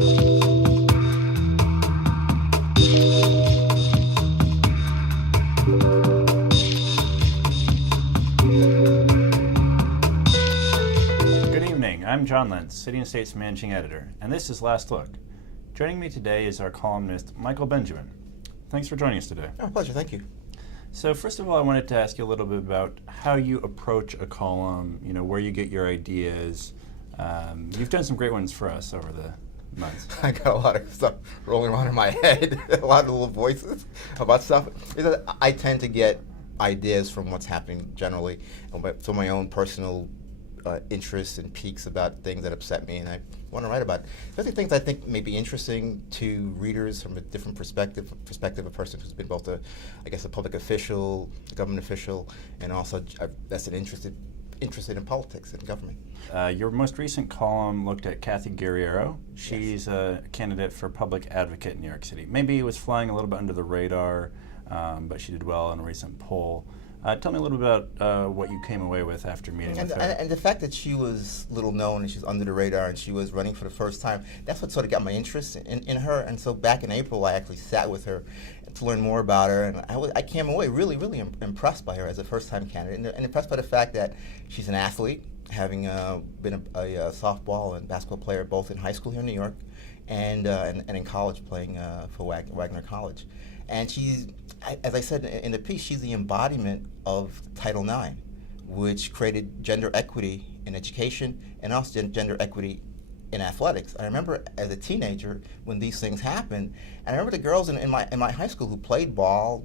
Good evening, I'm John Lentz, City and State's Managing Editor, and this is Last Look. Joining me today is our columnist, Michael Benjamin. Thanks for joining us today. Oh, pleasure, thank you. So first of all, I wanted to ask you a little bit about how you approach a column, where you get your ideas. You've done some great ones for us over the months. I got a lot of stuff rolling around in my head, a lot of little voices about stuff. I tend to get ideas from what's happening generally, from my own personal interests and peaks about things that upset me, and I want to write about. Especially things I think may be interesting to readers from a different perspective, a person who's been both a public official, a government official, and also that's interested in politics and government. Your most recent column looked at Kathy Guerriero. She's a candidate for public advocate in New York City. Maybe it was flying a little bit under the radar, but she did well in a recent poll. Tell me a little bit about what you came away with after meeting with her. And the fact that she was little known and she's under the radar and she was running for the first time, that's what sort of got my interest in her. And so back in April, I actually sat with her to learn more about her, and I came away really, really impressed by her as a first-time candidate, and impressed by the fact that she's an athlete, having been a softball and basketball player both in high school here in New York and in college, playing for Wagner College. And she's, as I said in the piece, she's the embodiment of Title IX, which created gender equity in education and also gender equity in athletics. I remember as a teenager when these things happened, and I remember the girls in my high school who played ball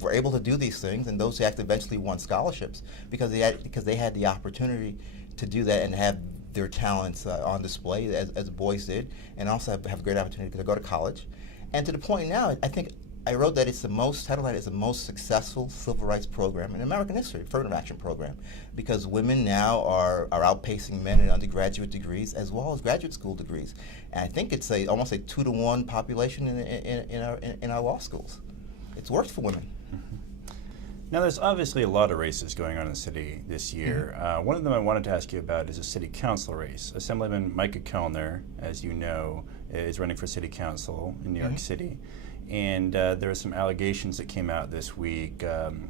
were able to do these things, and those who actually eventually won scholarships because they had the opportunity to do that and have their talents on display as boys did, and also have a great opportunity to go to college. And to the point now, I think I wrote that Title IX is the most successful civil rights program in American history, affirmative action program, because women now are outpacing men in undergraduate degrees as well as graduate school degrees. And I think it's almost a 2-to-1 population in our law schools. It's worked for women. Mm-hmm. Now, there's obviously a lot of races going on in the city this year. Mm-hmm. One of them I wanted to ask you about is a city council race. Assemblyman Michael Benjamin, as you know, is running for city council in New York City. And there were some allegations that came out this week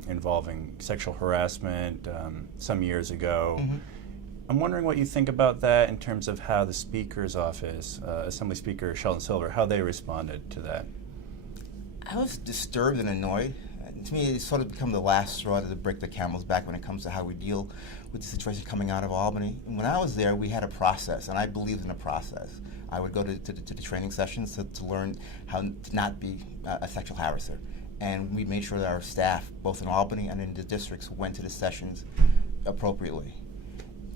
involving sexual harassment some years ago. Mm-hmm. I'm wondering what you think about that in terms of how the Speaker's office, Assembly Speaker Sheldon Silver, how they responded to that. I was disturbed and annoyed. To me, it's sort of become the last straw to break the camel's back when it comes to how we deal with the situation coming out of Albany. And when I was there, we had a process, and I believed in a process. I would go to the training sessions to learn how to not be a sexual harasser. And we made sure that our staff, both in Albany and in the districts, went to the sessions appropriately.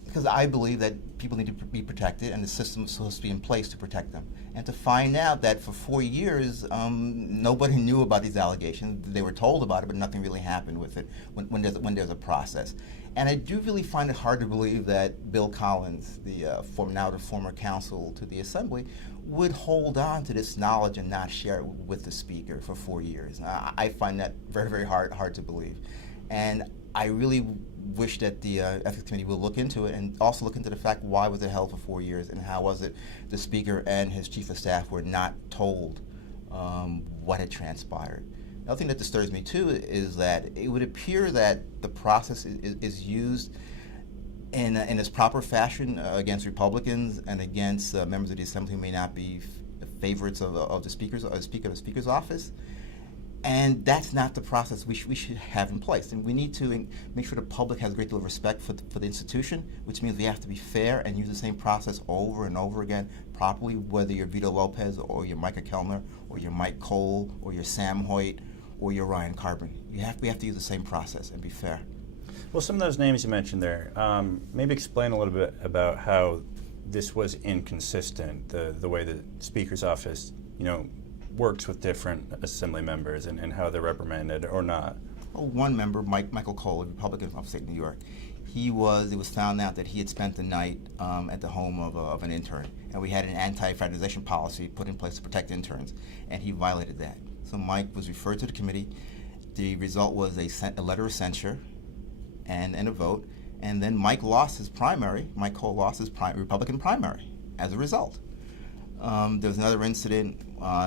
Because I believe that people need to be protected, and the system is supposed to be in place to protect them. And to find out that for 4 years, nobody knew about these allegations. They were told about it, but nothing really happened with it when there's a process. And I do really find it hard to believe that Bill Collins, the former counsel to the Assembly, would hold on to this knowledge and not share it with the Speaker for 4 years. I find that very, very hard to believe. And I really wish that the Ethics Committee will look into it and also look into the fact why was it held for 4 years and how was it the Speaker and his Chief of Staff were not told what had transpired. Another thing that disturbs me too is that it would appear that the process is used in its proper fashion against Republicans and against members of the Assembly who may not be favorites of the Speaker's office. And that's not the process we should have in place. And we need to make sure the public has a great deal of respect for the institution, which means we have to be fair and use the same process over and over again properly, whether you're Vito Lopez or you're Micah Kellner or you're Mike Cole or you're Sam Hoyt or you're Ryan Carbon. We have to use the same process and be fair. Well, some of those names you mentioned there, maybe explain a little bit about how this was inconsistent, the way the Speaker's office, works with different Assembly members and how they're reprimanded or not. Well, one member, Michael Cole, a Republican from upstate New York, it was found out that he had spent the night at the home of an intern, and we had an anti-fraternization policy put in place to protect interns, and he violated that. So Mike was referred to the committee. The result was a letter of censure and a vote, and then Mike Cole lost his Republican primary as a result. There was another incident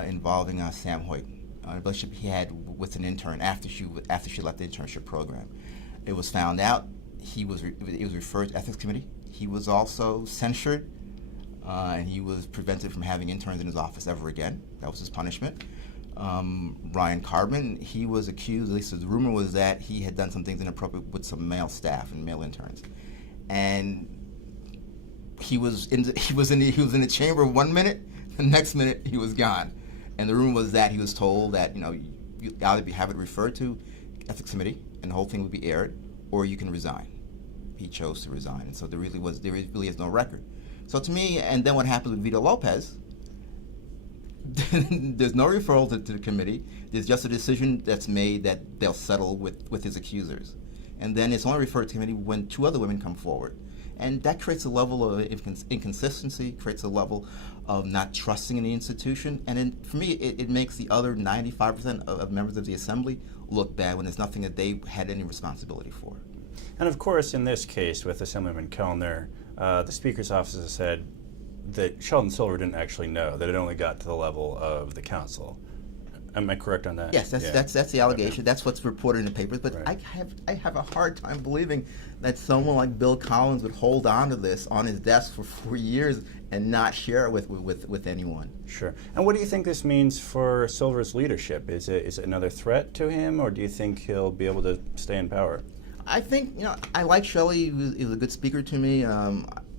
involving Sam Hoyt, a relationship he had with an intern after she left the internship program. It was found out. It was referred to ethics committee. He was also censured, and he was prevented from having interns in his office ever again. That was his punishment. Ryan Carbon, he was accused, at least the rumor was that he had done some things inappropriate with some male staff and male interns, and he was in the chamber 1 minute, the next minute he was gone, and the rumor was that he was told that you either have it referred to ethics committee and the whole thing would be aired, or you can resign. He chose to resign, and so there really is no record. So to me, and then what happened with Vito Lopez? There's no referral to the committee. There's just a decision that's made that they'll settle with his accusers. And then it's only referred to committee when 2 other women come forward. And that creates a level of inconsistency, creates a level of not trusting in the institution. And then, for me, it makes the other 95% of members of the Assembly look bad when there's nothing that they had any responsibility for. And of course, in this case with Assemblyman Kellner, the Speaker's office has said that Sheldon Silver didn't actually know, that it only got to the level of the council. Am I correct on that? Yes, that's the allegation. Okay. That's what's reported in the papers. But Right. I have a hard time believing that someone like Bill Collins would hold on to this on his desk for 4 years and not share it with anyone. Sure. And what do you think this means for Silver's leadership? Is it another threat to him, or do you think he'll be able to stay in power? I think, I like Shelley. He was a good speaker to me.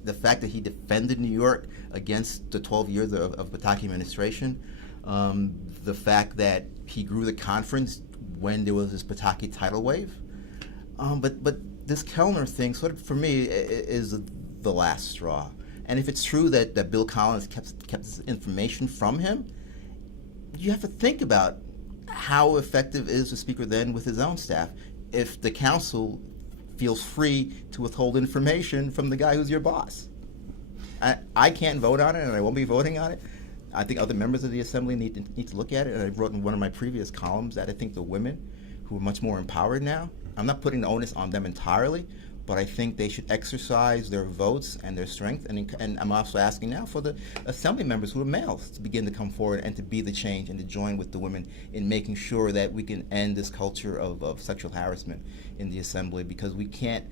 The fact that he defended New York against the 12 years of Pataki administration, the fact that he grew the conference when there was this Pataki tidal wave. But this Kellner thing, sort of for me, is the last straw. And if it's true that Bill Collins kept this information from him, you have to think about how effective is the speaker then with his own staff if the council feels free to withhold information from the guy who's your boss. I can't vote on it, and I won't be voting on it. I think other members of the Assembly need to look at it, and I wrote in one of my previous columns that I think the women, who are much more empowered now, I'm not putting the onus on them entirely, but I think they should exercise their votes and their strength, and I'm also asking now for the Assembly members who are males to begin to come forward and to be the change and to join with the women in making sure that we can end this culture of sexual harassment in the Assembly, because we can't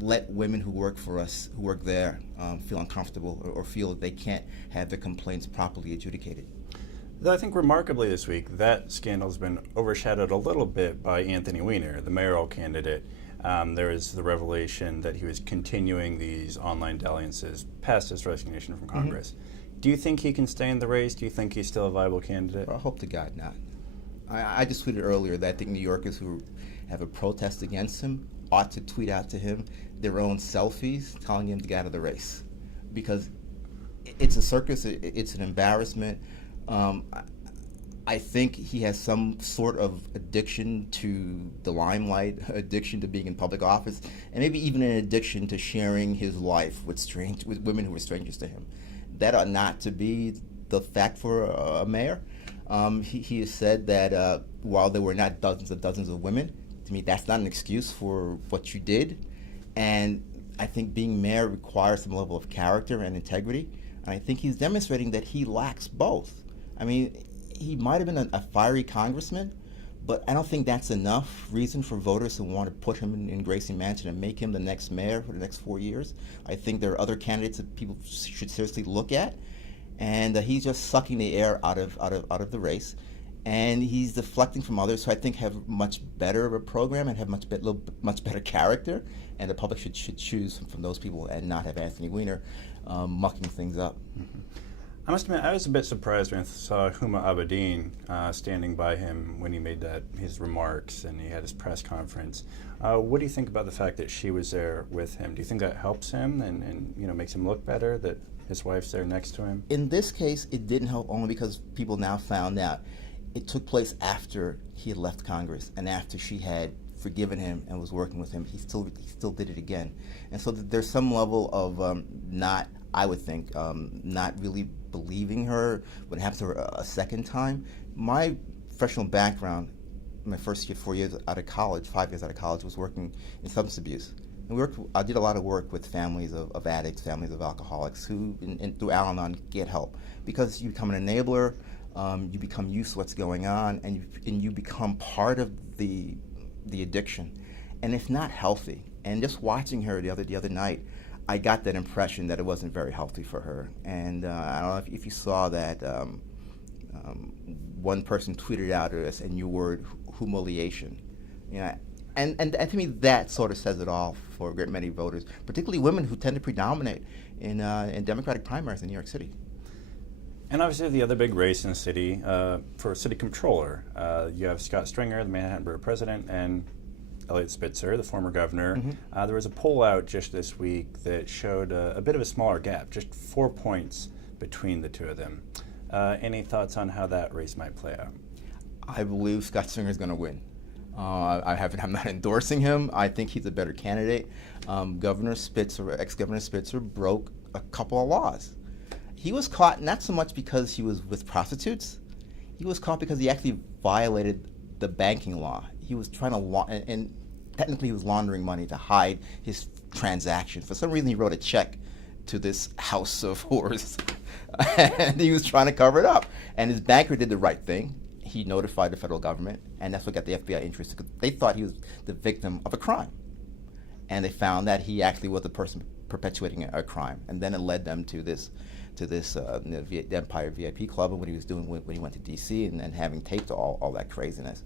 let women who work for us, who work there, feel uncomfortable or feel that they can't have their complaints properly adjudicated. Though I think remarkably this week, that scandal has been overshadowed a little bit by Anthony Weiner, the mayoral candidate. There was the revelation that he was continuing these online dalliances past his resignation from Congress. Mm-hmm. Do you think he can stay in the race? Do you think he's still a viable candidate? I hope to God not. I just tweeted earlier that I think New Yorkers who have a protest against him ought to tweet out to him their own selfies telling him to get out of the race, because it's a circus, it's an embarrassment. I think he has some sort of addiction to the limelight, addiction to being in public office, and maybe even an addiction to sharing his life with women who are strangers to him. That ought not to be the fact for a mayor. He has said that while there were not dozens of women, to me that's not an excuse for what you did. And I think being mayor requires some level of character and integrity. And I think he's demonstrating that he lacks both. I mean, he might have been a fiery congressman, but I don't think that's enough reason for voters to want to put him in Gracie Mansion and make him the next mayor for the next 4 years. I think there are other candidates that people should seriously look at, and he's just sucking the air out of the race, and he's deflecting from others who I think have much better of a program and have much better character, and the public should choose from those people and not have Anthony Weiner mucking things up. Mm-hmm. I must admit, I was a bit surprised when I saw Huma Abedin standing by him when he made his remarks and he had his press conference. What do you think about the fact that she was there with him? Do you think that helps him and makes him look better, that his wife's there next to him? In this case, it didn't help only because people now found out it took place after he had left Congress and after she had forgiven him and was working with him. He still did it again. And so there's some level of not really believing her when it happens to her a second time. My professional background, my first 4 years out of college, 5 years out of college, was working in substance abuse. And I did a lot of work with families of addicts, families of alcoholics who, through Al-Anon, get help. Because you become an enabler, you become used to what's going on, and you become part of the addiction. And it's not healthy. And just watching her the other night, I got that impression that it wasn't very healthy for her. And I don't know if you saw that one person tweeted out a new word, humiliation. You know, and to me, that sort of says it all for a great many voters, particularly women who tend to predominate in Democratic primaries in New York City. And obviously the other big race in the city, for city controller, you have Scott Stringer, the Manhattan Borough president, and Eliot Spitzer, the former governor. Mm-hmm. There was a poll out just this week that showed a bit of a smaller gap, just 4 points between the two of them. Any thoughts on how that race might play out? I believe Scott Stringer is going to win. I'm not endorsing him. I think he's a better candidate. Governor Spitzer, ex-Governor Spitzer, broke a couple of laws. He was caught not so much because he was with prostitutes. He was caught because he actually violated the banking law. He was trying to and technically he was laundering money to hide his transactions. For some reason, he wrote a check to this house of whores, and he was trying to cover it up. And his banker did the right thing. He notified the federal government, and that's what got the FBI interested, because they thought he was the victim of a crime. And they found that he actually was the person perpetuating a crime. And then it led them to this the Empire VIP Club, and what he was doing when he went to D.C. and then having taped all that craziness.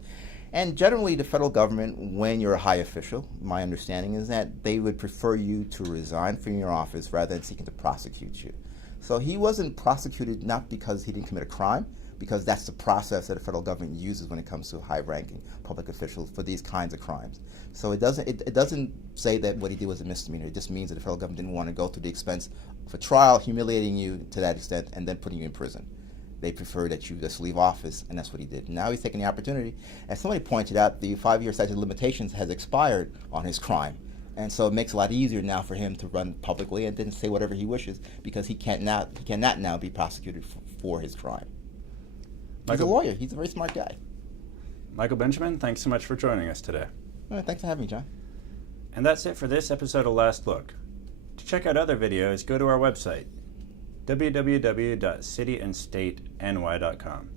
And generally, the federal government, when you're a high official, my understanding is that they would prefer you to resign from your office rather than seeking to prosecute you. So he wasn't prosecuted not because he didn't commit a crime, because that's the process that the federal government uses when it comes to high-ranking public officials for these kinds of crimes. So it doesn't say that what he did was a misdemeanor. It just means that the federal government didn't want to go through the expense of a trial, humiliating you to that extent, and then putting you in prison. They prefer that you just leave office, and that's what he did. Now he's taking the opportunity. As somebody pointed out, the 5-year statute of limitations has expired on his crime. And so it makes it a lot easier now for him to run publicly and then say whatever he wishes, because he cannot now be prosecuted for his crime. He's a lawyer. He's a very smart guy. Michael Benjamin, thanks so much for joining us today. All right, thanks for having me, John. And that's it for this episode of Last Look. To check out other videos, go to our website, www.cityandstateny.com.